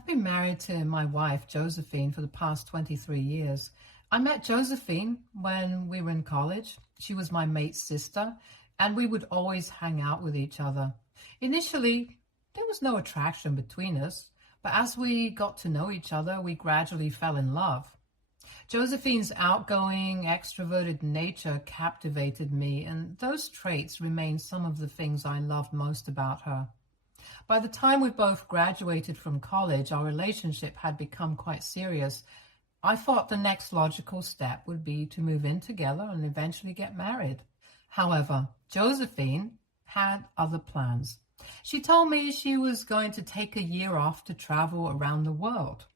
I've been married to my wife, Josephine, for the past 23 years. I met Josephine when we were in college. She was my mate's sister, and we would always hang out with each other. Initially, there was no attraction between us, but as we got to know each other, we gradually fell in love. Josephine's outgoing, extroverted nature captivated me, and those traits remain some of the things I loved most about her. By the time we both graduated from college, our relationship had become quite serious. I thought the next logical step would be to move in together and eventually get married. However, Josephine had other plans. She told me she was going to take a year off to travel around the world.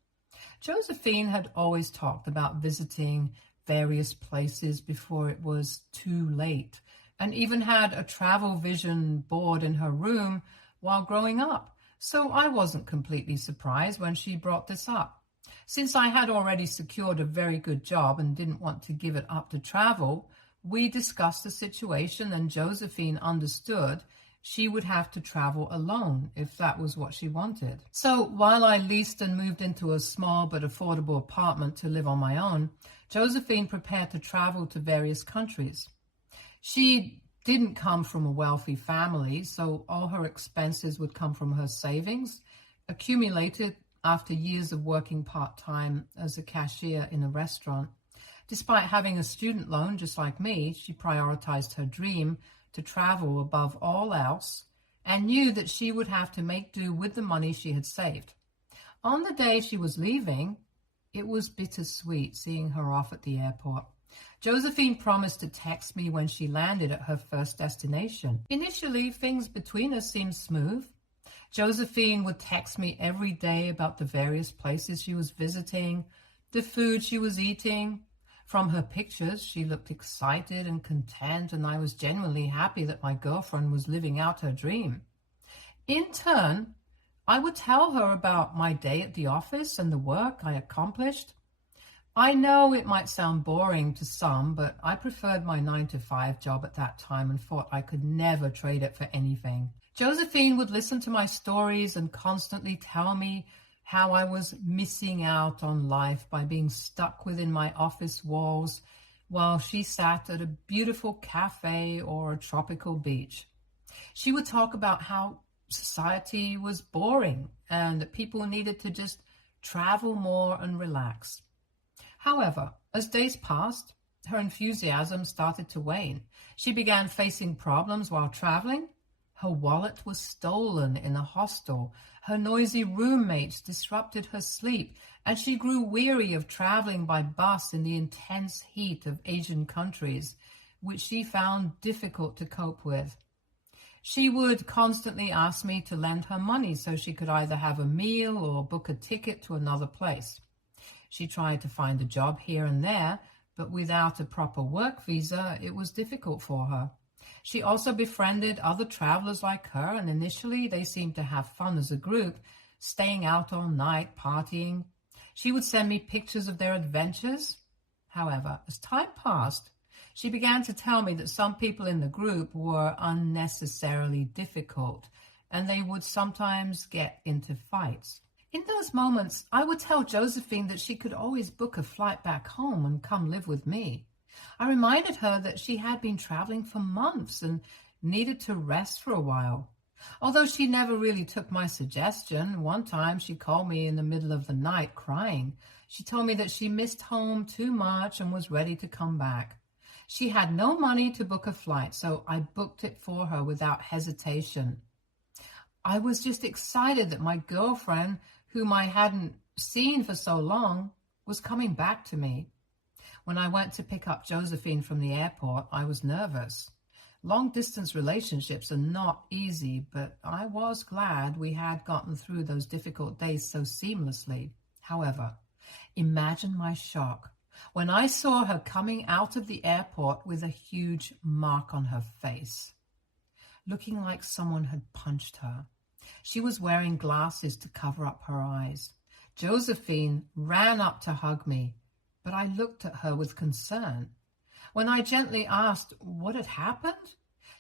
Josephine had always talked about visiting various places before it was too late, and even had a travel vision board in her room while growing up. So I wasn't completely surprised when she brought this up. Since I had already secured a very good job and didn't want to give it up to travel, we discussed the situation, and Josephine understood she would have to travel alone if that was what she wanted. So while I leased and moved into a small but affordable apartment to live on my own, Josephine prepared to travel to various countries. She didn't come from a wealthy family, so all her expenses would come from her savings, accumulated after years of working part-time as a cashier in a restaurant. Despite having a student loan just like me, she prioritized her dream to travel above all else and knew that she would have to make do with the money she had saved. On the day she was leaving, it was bittersweet seeing her off at the airport. Josephine promised to text me when she landed at her first destination. Initially, things between us seemed smooth. Josephine would text me every day about the various places she was visiting, the food she was eating. From her pictures, she looked excited and content, and I was genuinely happy that my girlfriend was living out her dream. In turn, I would tell her about my day at the office and the work I accomplished. I know it might sound boring to some, but I preferred my 9-to-5 job at that time and thought I could never trade it for anything. Josephine would listen to my stories and constantly tell me how I was missing out on life by being stuck within my office walls while she sat at a beautiful cafe or a tropical beach. She would talk about how society was boring and that people needed to just travel more and relax. However, as days passed, her enthusiasm started to wane. She began facing problems while traveling. Her wallet was stolen in a hostel. Her noisy roommates disrupted her sleep, and she grew weary of traveling by bus in the intense heat of Asian countries, which she found difficult to cope with. She would constantly ask me to lend her money so she could either have a meal or book a ticket to another place. She tried to find a job here and there, but without a proper work visa, it was difficult for her. She also befriended other travelers like her, and initially they seemed to have fun as a group, staying out all night, partying. She would send me pictures of their adventures. However, as time passed, she began to tell me that some people in the group were unnecessarily difficult, and they would sometimes get into fights. In those moments, I would tell Josephine that she could always book a flight back home and come live with me. I reminded her that she had been traveling for months and needed to rest for a while. Although she never really took my suggestion, one time she called me in the middle of the night crying. She told me that she missed home too much and was ready to come back. She had no money to book a flight, so I booked it for her without hesitation. I was just excited that my girlfriend, whom I hadn't seen for so long, was coming back to me. When I went to pick up Josephine from the airport, I was nervous. Long-distance relationships are not easy, but I was glad we had gotten through those difficult days so seamlessly. However, imagine my shock when I saw her coming out of the airport with a huge mark on her face, looking like someone had punched her. She was wearing glasses to cover up her eyes. Josephine ran up to hug me, but I looked at her with concern. When I gently asked what had happened,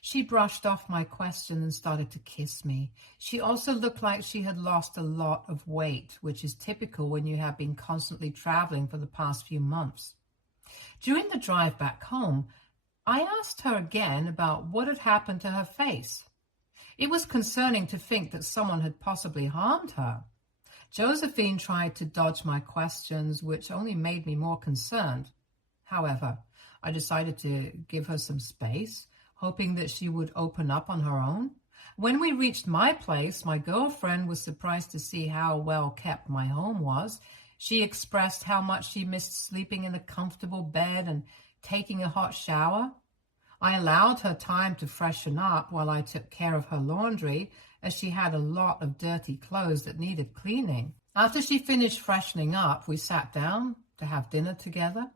She brushed off my question and started to kiss me. She also looked like she had lost a lot of weight, which is typical when you have been constantly traveling for the past few months. During the drive back home, I asked her again about what had happened to her face. It was concerning to think that someone had possibly harmed her. Josephine tried to dodge my questions, which only made me more concerned. However, I decided to give her some space, hoping that she would open up on her own. When we reached my place, my girlfriend was surprised to see how well kept my home was. She expressed how much she missed sleeping in a comfortable bed and taking a hot shower. I allowed her time to freshen up while I took care of her laundry, as she had a lot of dirty clothes that needed cleaning. After she finished freshening up, we sat down to have dinner together.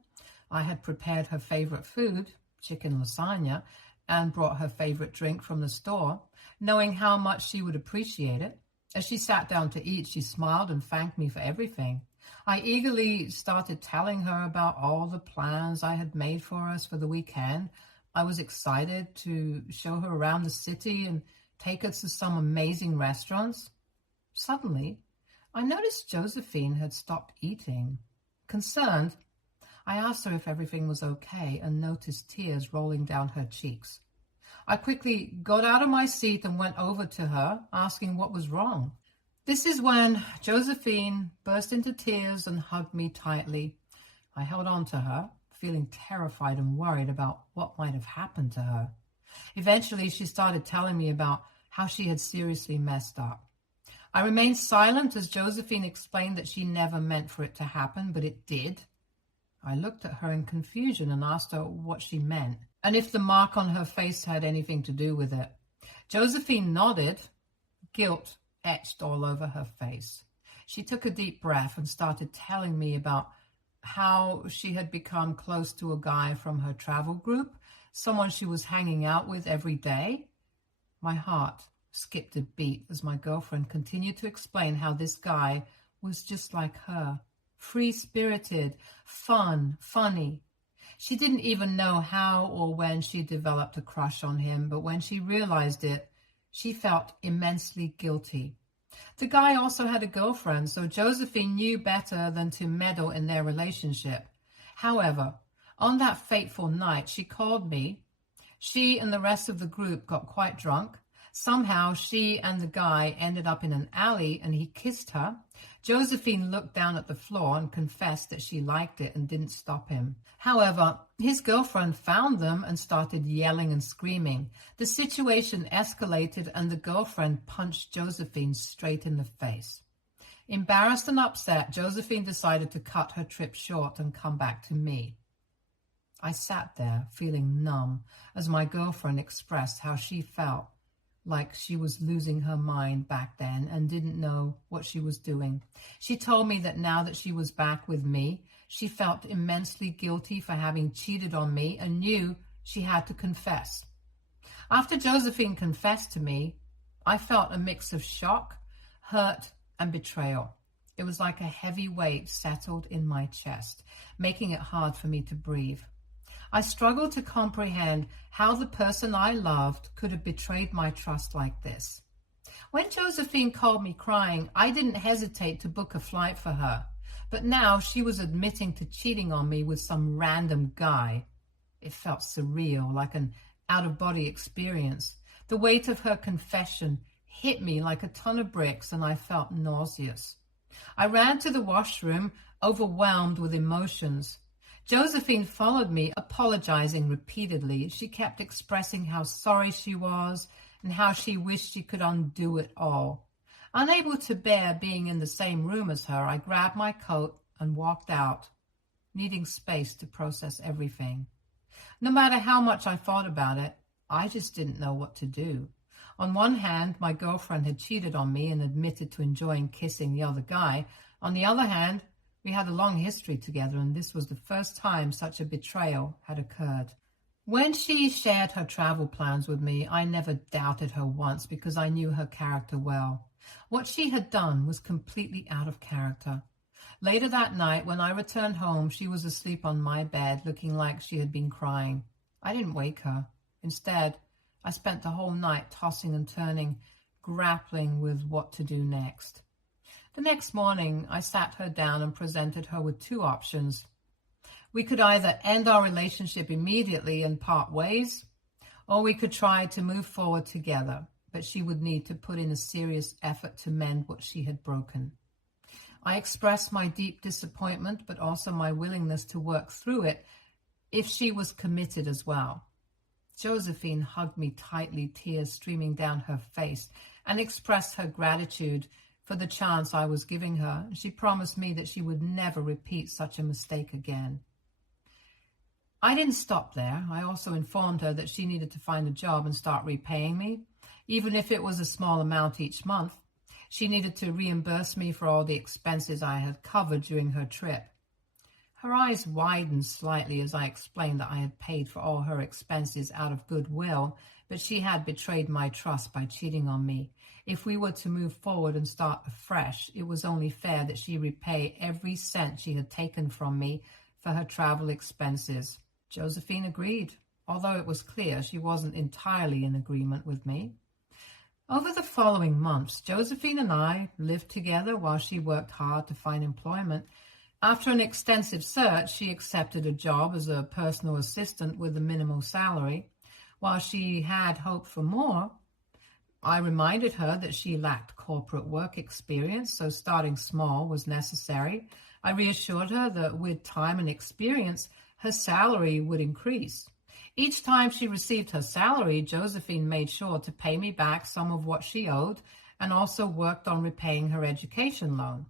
I had prepared her favorite food, chicken lasagna, and brought her favorite drink from the store, knowing how much she would appreciate it. As she sat down to eat, she smiled and thanked me for everything. I eagerly started telling her about all the plans I had made for us for the weekend. I was excited to show her around the city and take her to some amazing restaurants. Suddenly, I noticed Josephine had stopped eating. Concerned, I asked her if everything was okay and noticed tears rolling down her cheeks. I quickly got out of my seat and went over to her, asking what was wrong. This is when Josephine burst into tears and hugged me tightly. I held on to her, feeling terrified and worried about what might have happened to her. Eventually, she started telling me about how she had seriously messed up. I remained silent as Josephine explained that she never meant for it to happen, but it did. I looked at her in confusion and asked her what she meant, and if the mark on her face had anything to do with it. Josephine nodded, guilt etched all over her face. She took a deep breath and started telling me about how she had become close to a guy from her travel group, someone she was hanging out with every day. My heart skipped a beat as my girlfriend continued to explain how this guy was just like her, free-spirited, funny. She didn't even know how or when she developed a crush on him, but when she realized it, she felt immensely guilty. The guy also had a girlfriend, so Josephine knew better than to meddle in their relationship. However, on that fateful night, she called me. She and the rest of the group got quite drunk. Somehow, she and the guy ended up in an alley and he kissed her. Josephine looked down at the floor and confessed that she liked it and didn't stop him. However, his girlfriend found them and started yelling and screaming. The situation escalated and the girlfriend punched Josephine straight in the face. Embarrassed and upset, Josephine decided to cut her trip short and come back to me. I sat there feeling numb as my girlfriend expressed how she felt like she was losing her mind back then and didn't know what she was doing. She told me that now that she was back with me, she felt immensely guilty for having cheated on me and knew she had to confess. After Josephine confessed to me, I felt a mix of shock, hurt, and betrayal. It was like a heavy weight settled in my chest, making it hard for me to breathe. I struggled to comprehend how the person I loved could have betrayed my trust like this. When Josephine called me crying, I didn't hesitate to book a flight for her. But now she was admitting to cheating on me with some random guy. It felt surreal, like an out-of-body experience. The weight of her confession hit me like a ton of bricks, and I felt nauseous. I ran to the washroom, overwhelmed with emotions. Josephine followed me, apologizing repeatedly. She kept expressing how sorry she was and how she wished she could undo it all. Unable to bear being in the same room as her, I grabbed my coat and walked out, needing space to process everything. No matter how much I thought about it, I just didn't know what to do. On one hand, my girlfriend had cheated on me and admitted to enjoying kissing the other guy. On the other hand, we had a long history together, and this was the first time such a betrayal had occurred. When she shared her travel plans with me, I never doubted her once because I knew her character well. What she had done was completely out of character. Later that night, when I returned home, she was asleep on my bed, looking like she had been crying. I didn't wake her. Instead, I spent the whole night tossing and turning, grappling with what to do next. The next morning, I sat her down and presented her with two options. We could either end our relationship immediately and part ways, or we could try to move forward together, but she would need to put in a serious effort to mend what she had broken. I expressed my deep disappointment, but also my willingness to work through it if she was committed as well. Josephine hugged me tightly, tears streaming down her face, and expressed her gratitude for the chance I was giving her. She promised me that she would never repeat such a mistake again. I didn't stop there. I also informed her that she needed to find a job and start repaying me, even if it was a small amount each month. She needed to reimburse me for all the expenses I had covered during her trip. Her eyes widened slightly as I explained that I had paid for all her expenses out of goodwill, but she had betrayed my trust by cheating on me. If we were to move forward and start afresh, it was only fair that she repay every cent she had taken from me for her travel expenses. Josephine agreed, although it was clear she wasn't entirely in agreement with me. Over the following months, Josephine and I lived together while she worked hard to find employment. After an extensive search, she accepted a job as a personal assistant with a minimal salary. While she had hoped for more, I reminded her that she lacked corporate work experience, so starting small was necessary. I reassured her that with time and experience, her salary would increase. Each time she received her salary, Josephine made sure to pay me back some of what she owed and also worked on repaying her education loan.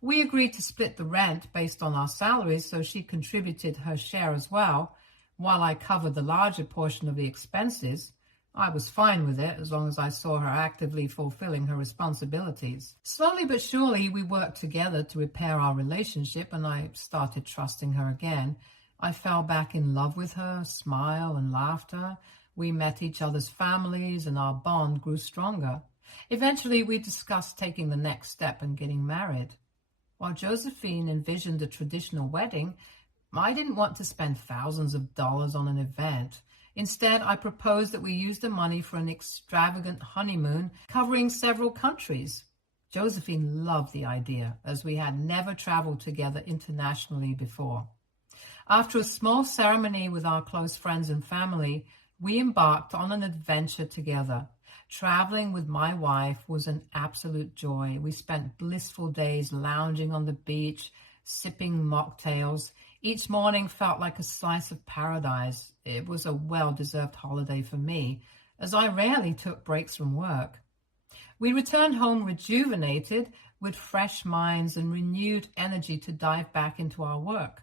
We agreed to split the rent based on our salaries, so she contributed her share as well, while I covered the larger portion of the expenses. I was fine with it as long as I saw her actively fulfilling her responsibilities. Slowly but surely, we worked together to repair our relationship, and I started trusting her again. I fell back in love with her, smile and laughter. We met each other's families, and our bond grew stronger. Eventually, we discussed taking the next step and getting married. While Josephine envisioned a traditional wedding, I didn't want to spend thousands of dollars on an event. Instead, I proposed that we use the money for an extravagant honeymoon covering several countries. Josephine loved the idea, as we had never traveled together internationally before. After a small ceremony with our close friends and family, we embarked on an adventure together. Traveling with my wife was an absolute joy. We spent blissful days lounging on the beach, sipping mocktails. Each morning felt like a slice of paradise. It was a well-deserved holiday for me, as I rarely took breaks from work. We returned home rejuvenated, with fresh minds and renewed energy to dive back into our work.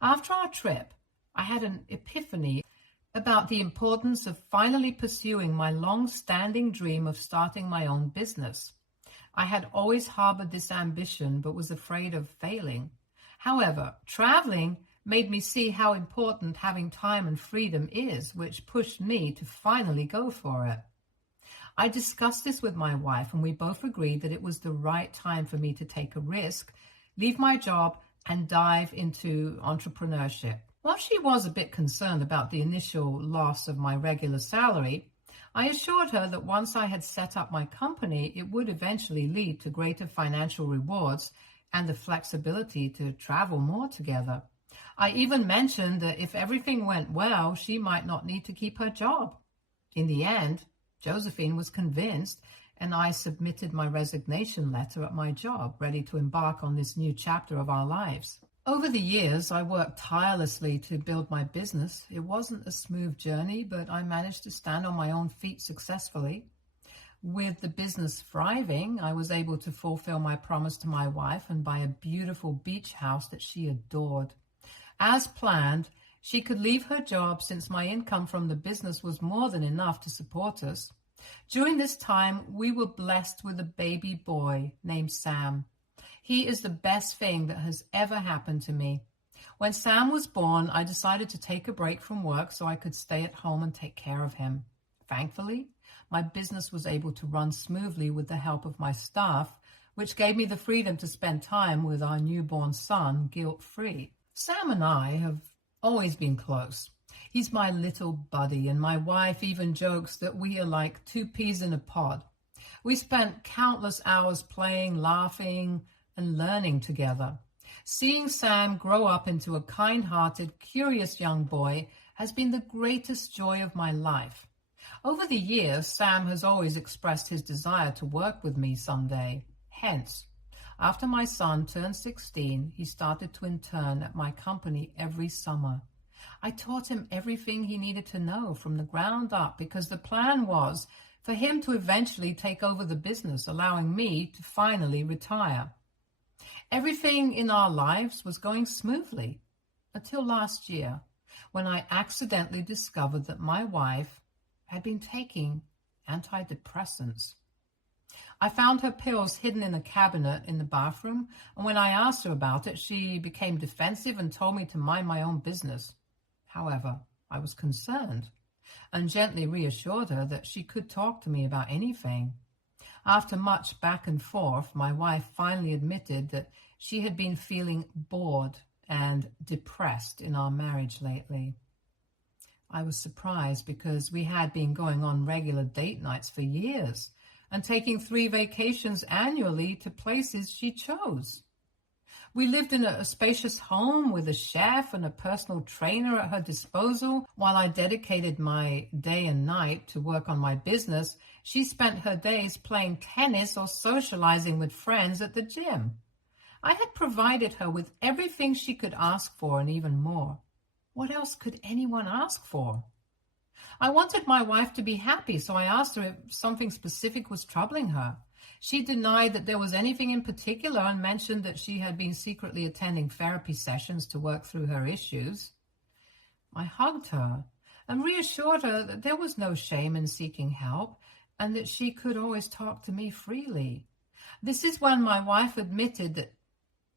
After our trip, I had an epiphany about the importance of finally pursuing my long-standing dream of starting my own business. I had always harbored this ambition, but was afraid of failing. However, traveling made me see how important having time and freedom is, which pushed me to finally go for it. I discussed this with my wife, and we both agreed that it was the right time for me to take a risk, leave my job, and dive into entrepreneurship. While she was a bit concerned about the initial loss of my regular salary, I assured her that once I had set up my company, it would eventually lead to greater financial rewards and the flexibility to travel more together. I even mentioned that if everything went well, she might not need to keep her job. In the end, Josephine was convinced, and I submitted my resignation letter at my job, ready to embark on this new chapter of our lives. Over the years, I worked tirelessly to build my business. It wasn't a smooth journey, but I managed to stand on my own feet successfully. With the business thriving, I was able to fulfill my promise to my wife and buy a beautiful beach house that she adored. As planned, she could leave her job since my income from the business was more than enough to support us. During this time, we were blessed with a baby boy named Sam. He is the best thing that has ever happened to me. When Sam was born, I decided to take a break from work so I could stay at home and take care of him. Thankfully, my business was able to run smoothly with the help of my staff, which gave me the freedom to spend time with our newborn son guilt-free. Sam and I have always been close. He's my little buddy, and my wife even jokes that we are like two peas in a pod. We spent countless hours playing, laughing, and learning together. Seeing Sam grow up into a kind-hearted, curious young boy has been the greatest joy of my life. Over the years, Sam has always expressed his desire to work with me someday. Hence, after my son turned 16, he started to intern at my company every summer. I taught him everything he needed to know from the ground up because the plan was for him to eventually take over the business, allowing me to finally retire. Everything in our lives was going smoothly until last year when I accidentally discovered that my wife had been taking antidepressants. I found her pills hidden in a cabinet in the bathroom, and when I asked her about it, she became defensive and told me to mind my own business. However, I was concerned and gently reassured her that she could talk to me about anything. After much back and forth, my wife finally admitted that she had been feeling bored and depressed in our marriage lately. I was surprised because we had been going on regular date nights for years and taking 3 vacations annually to places she chose. We lived in a spacious home with a chef and a personal trainer at her disposal. While I dedicated my day and night to work on my business, she spent her days playing tennis or socializing with friends at the gym. I had provided her with everything she could ask for and even more. What else could anyone ask for? I wanted my wife to be happy, so I asked her if something specific was troubling her. She denied that there was anything in particular and mentioned that she had been secretly attending therapy sessions to work through her issues. I hugged her and reassured her that there was no shame in seeking help and that she could always talk to me freely. This is when my wife admitted that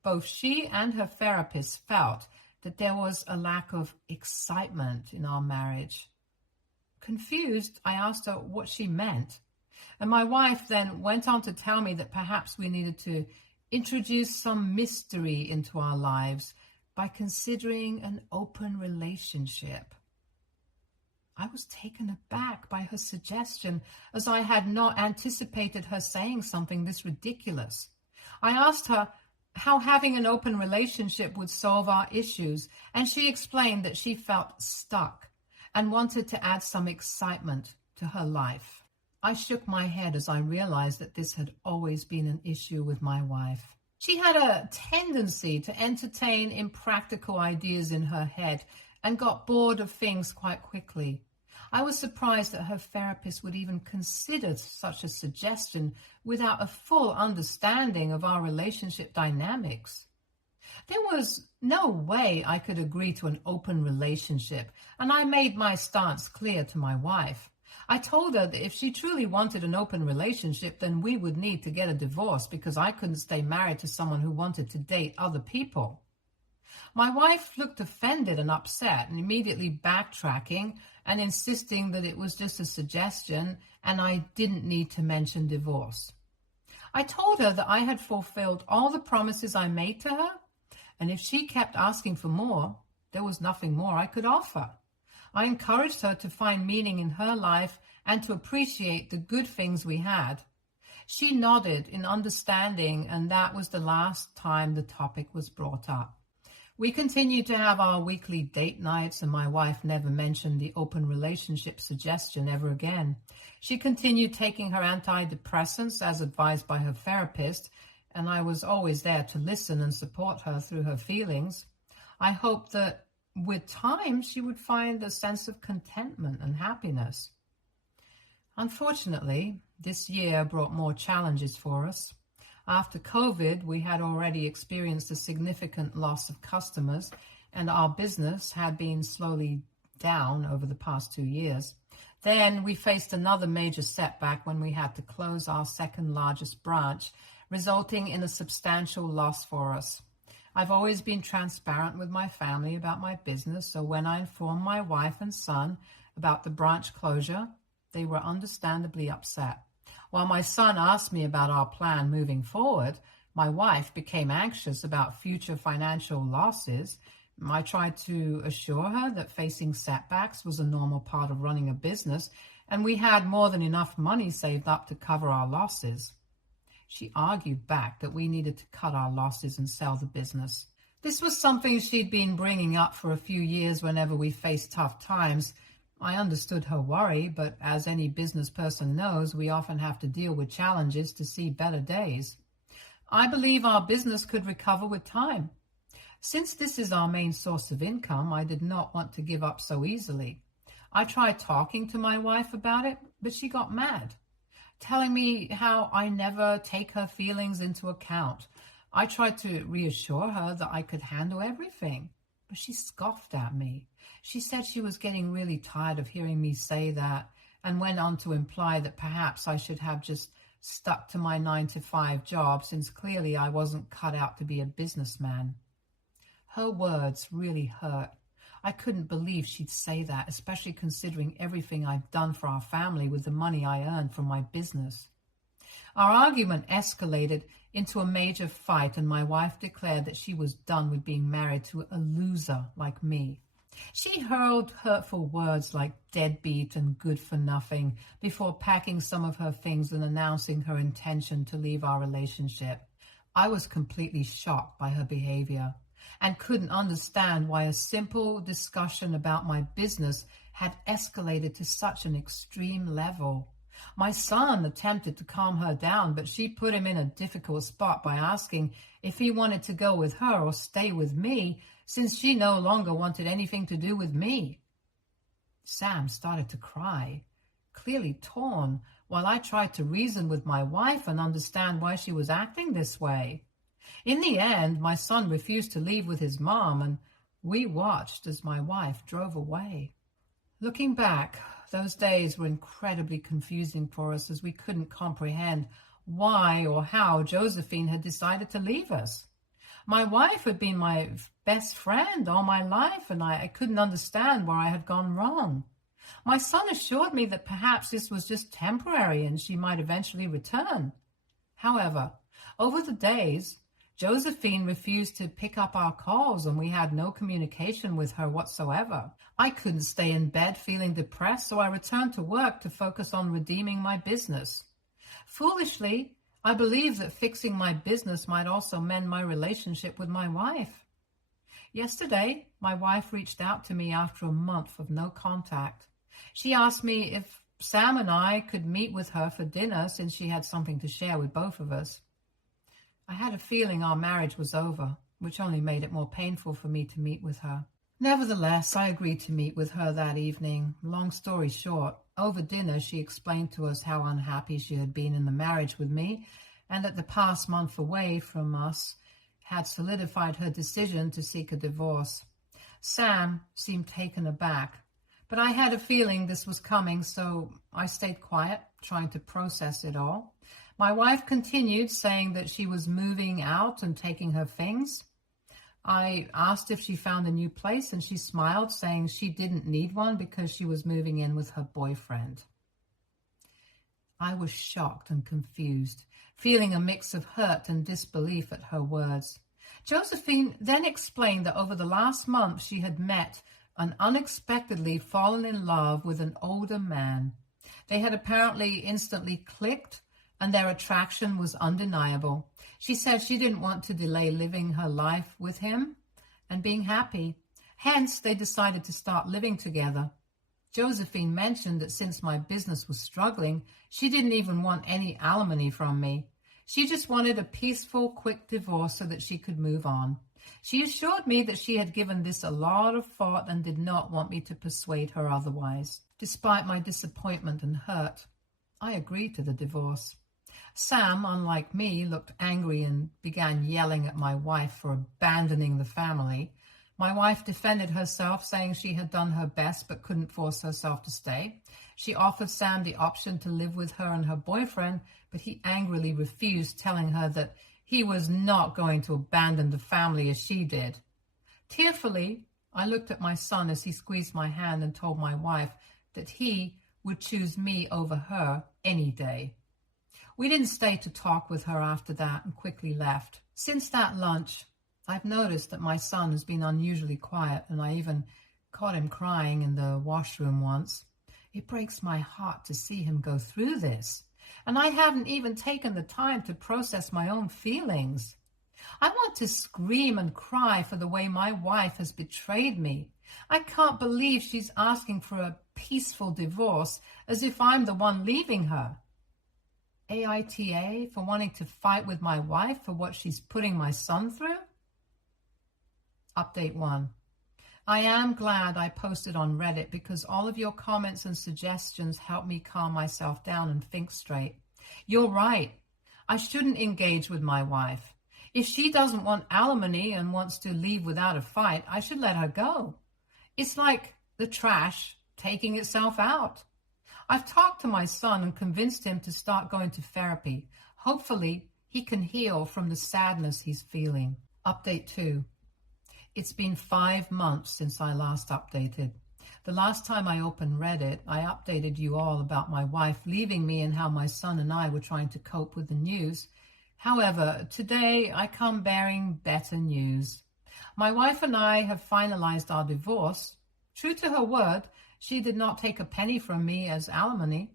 both she and her therapist felt that there was a lack of excitement in our marriage. Confused, I asked her what she meant. And my wife then went on to tell me that perhaps we needed to introduce some mystery into our lives by considering an open relationship. I was taken aback by her suggestion, as I had not anticipated her saying something this ridiculous. I asked her how having an open relationship would solve our issues, and she explained that she felt stuck and wanted to add some excitement to her life. I shook my head as I realized that this had always been an issue with my wife. She had a tendency to entertain impractical ideas in her head and got bored of things quite quickly. I was surprised that her therapist would even consider such a suggestion without a full understanding of our relationship dynamics. There was no way I could agree to an open relationship, and I made my stance clear to my wife. I told her that if she truly wanted an open relationship, then we would need to get a divorce because I couldn't stay married to someone who wanted to date other people. My wife looked offended and upset and immediately backtracking and insisting that it was just a suggestion and I didn't need to mention divorce. I told her that I had fulfilled all the promises I made to her, and if she kept asking for more, there was nothing more I could offer. I encouraged her to find meaning in her life and to appreciate the good things we had. She nodded in understanding, and that was the last time the topic was brought up. We continued to have our weekly date nights, and my wife never mentioned the open relationship suggestion ever again. She continued taking her antidepressants as advised by her therapist, and I was always there to listen and support her through her feelings. I hoped that with time, she would find a sense of contentment and happiness. Unfortunately, this year brought more challenges for us. After COVID, we had already experienced a significant loss of customers, and our business had been slowly down over the past 2 years. Then we faced another major setback when we had to close our second largest branch, resulting in a substantial loss for us. I've always been transparent with my family about my business, so when I informed my wife and son about the branch closure, they were understandably upset. While my son asked me about our plan moving forward, my wife became anxious about future financial losses, I tried to assure her that facing setbacks was a normal part of running a business, and we had more than enough money saved up to cover our losses. She argued back that we needed to cut our losses and sell the business. This was something she'd been bringing up for a few years whenever we faced tough times. I understood her worry, but as any business person knows, we often have to deal with challenges to see better days. I believe our business could recover with time. Since this is our main source of income, I did not want to give up so easily. I tried talking to my wife about it, but she got mad, telling me how I never take her feelings into account. I tried to reassure her that I could handle everything, but she scoffed at me. She said she was getting really tired of hearing me say that, and went on to imply that perhaps I should have just stuck to my 9-to-5 job, since clearly I wasn't cut out to be a businessman. Her words really hurt. I couldn't believe she'd say that, especially considering everything I've done for our family with the money I earned from my business. Our argument escalated into a major fight, and my wife declared that she was done with being married to a loser like me. She hurled hurtful words like deadbeat and good for nothing before packing some of her things and announcing her intention to leave our relationship. I was completely shocked by her behavior and couldn't understand why a simple discussion about my business had escalated to such an extreme level. My son attempted to calm her down, but she put him in a difficult spot by asking if he wanted to go with her or stay with me, since she no longer wanted anything to do with me. Sam started to cry, clearly torn, while I tried to reason with my wife and understand why she was acting this way. In the end, my son refused to leave with his mom, and we watched as my wife drove away. Looking back, those days were incredibly confusing for us, as we couldn't comprehend why or how Josephine had decided to leave us. My wife had been my best friend all my life, and I couldn't understand where I had gone wrong. My son assured me that perhaps this was just temporary and she might eventually return. However, over the days, Josephine refused to pick up our calls, and we had no communication with her whatsoever. I couldn't stay in bed feeling depressed, so I returned to work to focus on redeeming my business. Foolishly, I believed that fixing my business might also mend my relationship with my wife. Yesterday, my wife reached out to me after a month of no contact. She asked me if Sam and I could meet with her for dinner, since she had something to share with both of us. I had a feeling our marriage was over, which only made it more painful for me to meet with her. Nevertheless, I agreed to meet with her that evening. Long story short, over dinner she explained to us how unhappy she had been in the marriage with me, and that the past month away from us had solidified her decision to seek a divorce. Sam seemed taken aback, but I had a feeling this was coming, so I stayed quiet, trying to process it all. My wife continued, saying that she was moving out and taking her things. I asked if she found a new place, and she smiled, saying she didn't need one because she was moving in with her boyfriend. I was shocked and confused, feeling a mix of hurt and disbelief at her words. Josephine then explained that over the last month she had met and unexpectedly fallen in love with an older man. They had apparently instantly clicked, and their attraction was undeniable. She said she didn't want to delay living her life with him and being happy. Hence, they decided to start living together. Josephine mentioned that since my business was struggling, she didn't even want any alimony from me. She just wanted a peaceful, quick divorce so that she could move on. She assured me that she had given this a lot of thought and did not want me to persuade her otherwise. Despite my disappointment and hurt, I agreed to the divorce. Sam, unlike me, looked angry and began yelling at my wife for abandoning the family. My wife defended herself, saying she had done her best but couldn't force herself to stay. She offered Sam the option to live with her and her boyfriend, but he angrily refused, telling her that he was not going to abandon the family as she did. Tearfully, I looked at my son as he squeezed my hand and told my wife that he would choose me over her any day. We didn't stay to talk with her after that and quickly left. Since that lunch, I've noticed that my son has been unusually quiet, and I even caught him crying in the washroom once. It breaks my heart to see him go through this, and I haven't even taken the time to process my own feelings. I want to scream and cry for the way my wife has betrayed me. I can't believe she's asking for a peaceful divorce as if I'm the one leaving her. AITA for wanting to fight with my wife for what she's putting my son through? Update 1. I am glad I posted on Reddit because all of your comments and suggestions help me calm myself down and think straight. You're right. I shouldn't engage with my wife. If she doesn't want alimony and wants to leave without a fight, I should let her go. It's like the trash taking itself out. I've talked to my son and convinced him to start going to therapy. Hopefully, he can heal from the sadness he's feeling. Update 2. It's been 5 months since I last updated. The last time I opened Reddit, I updated you all about my wife leaving me and how my son and I were trying to cope with the news. However, today I come bearing better news. My wife and I have finalized our divorce. True to her word, she did not take a penny from me as alimony.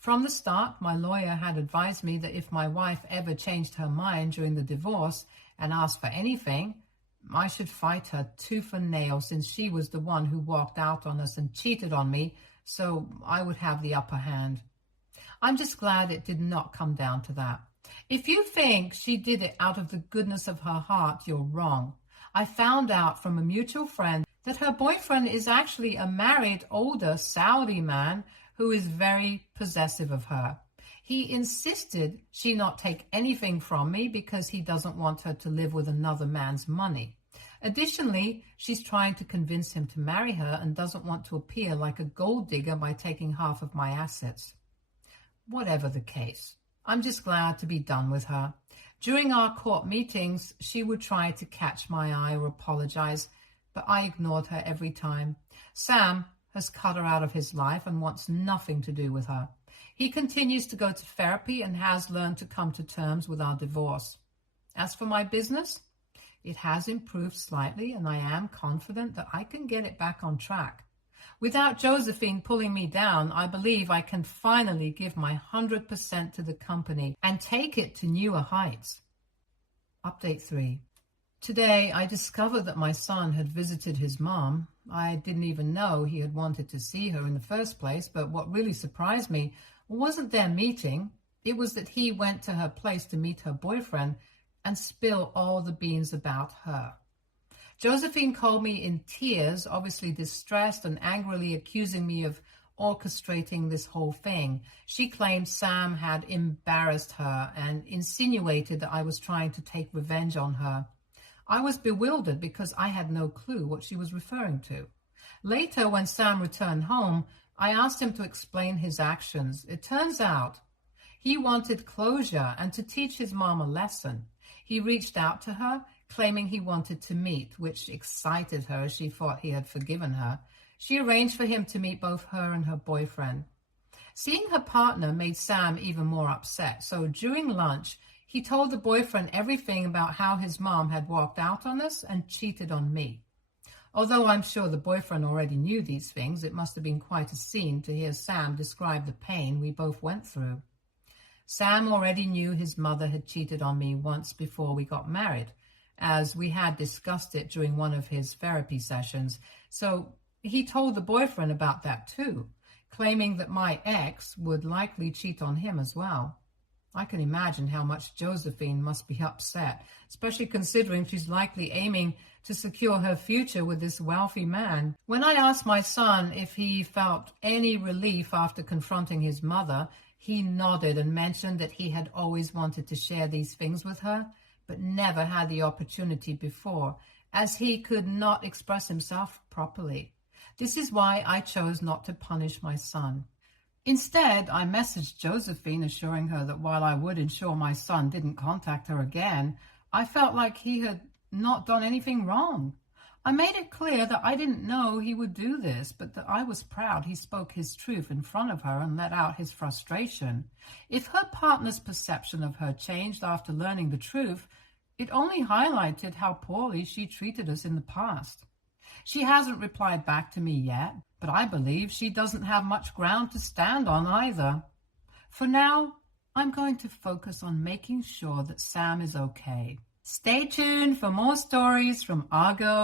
From the start, my lawyer had advised me that if my wife ever changed her mind during the divorce and asked for anything, I should fight her tooth and nail since she was the one who walked out on us and cheated on me, so I would have the upper hand. I'm just glad it did not come down to that. If you think she did it out of the goodness of her heart, you're wrong. I found out from a mutual friend that her boyfriend is actually a married, older Saudi man who is very possessive of her. He insisted she not take anything from me because he doesn't want her to live with another man's money. Additionally, she's trying to convince him to marry her and doesn't want to appear like a gold digger by taking half of my assets. Whatever the case, I'm just glad to be done with her. During our court meetings, she would try to catch my eye or apologize, but I ignored her every time. Sam has cut her out of his life and wants nothing to do with her. He continues to go to therapy and has learned to come to terms with our divorce. As for my business, it has improved slightly, and I am confident that I can get it back on track. Without Josephine pulling me down, I believe I can finally give my 100% to the company and take it to newer heights. Update 3. Today, I discovered that my son had visited his mom. I didn't even know he had wanted to see her in the first place, but what really surprised me wasn't their meeting. It was that he went to her place to meet her boyfriend and spill all the beans about her. Josephine called me in tears, obviously distressed and angrily accusing me of orchestrating this whole thing. She claimed Sam had embarrassed her and insinuated that I was trying to take revenge on her. I was bewildered because I had no clue what she was referring to. Later, when Sam returned home, I asked him to explain his actions. It turns out he wanted closure and to teach his mom a lesson. He reached out to her, claiming he wanted to meet, which excited her as she thought he had forgiven her. She arranged for him to meet both her and her boyfriend. Seeing her partner made Sam even more upset, so during lunch, he told the boyfriend everything about how his mom had walked out on us and cheated on me. Although I'm sure the boyfriend already knew these things, it must have been quite a scene to hear Sam describe the pain we both went through. Sam already knew his mother had cheated on me once before we got married, as we had discussed it during one of his therapy sessions, so he told the boyfriend about that too, claiming that my ex would likely cheat on him as well. I can imagine how much Josephine must be upset, especially considering she's likely aiming to secure her future with this wealthy man. When I asked my son if he felt any relief after confronting his mother, he nodded and mentioned that he had always wanted to share these things with her, but never had the opportunity before, as he could not express himself properly. This is why I chose not to punish my son. Instead, I messaged Josephine assuring her that while I would ensure my son didn't contact her again, I felt like he had not done anything wrong. I made it clear that I didn't know he would do this, but that I was proud he spoke his truth in front of her and let out his frustration. If her partner's perception of her changed after learning the truth, It only highlighted how poorly she treated us in the past. She hasn't replied back to me yet, but I believe she doesn't have much ground to stand on either. For now, I'm going to focus on making sure that Sam is okay. Stay tuned for more stories from Argo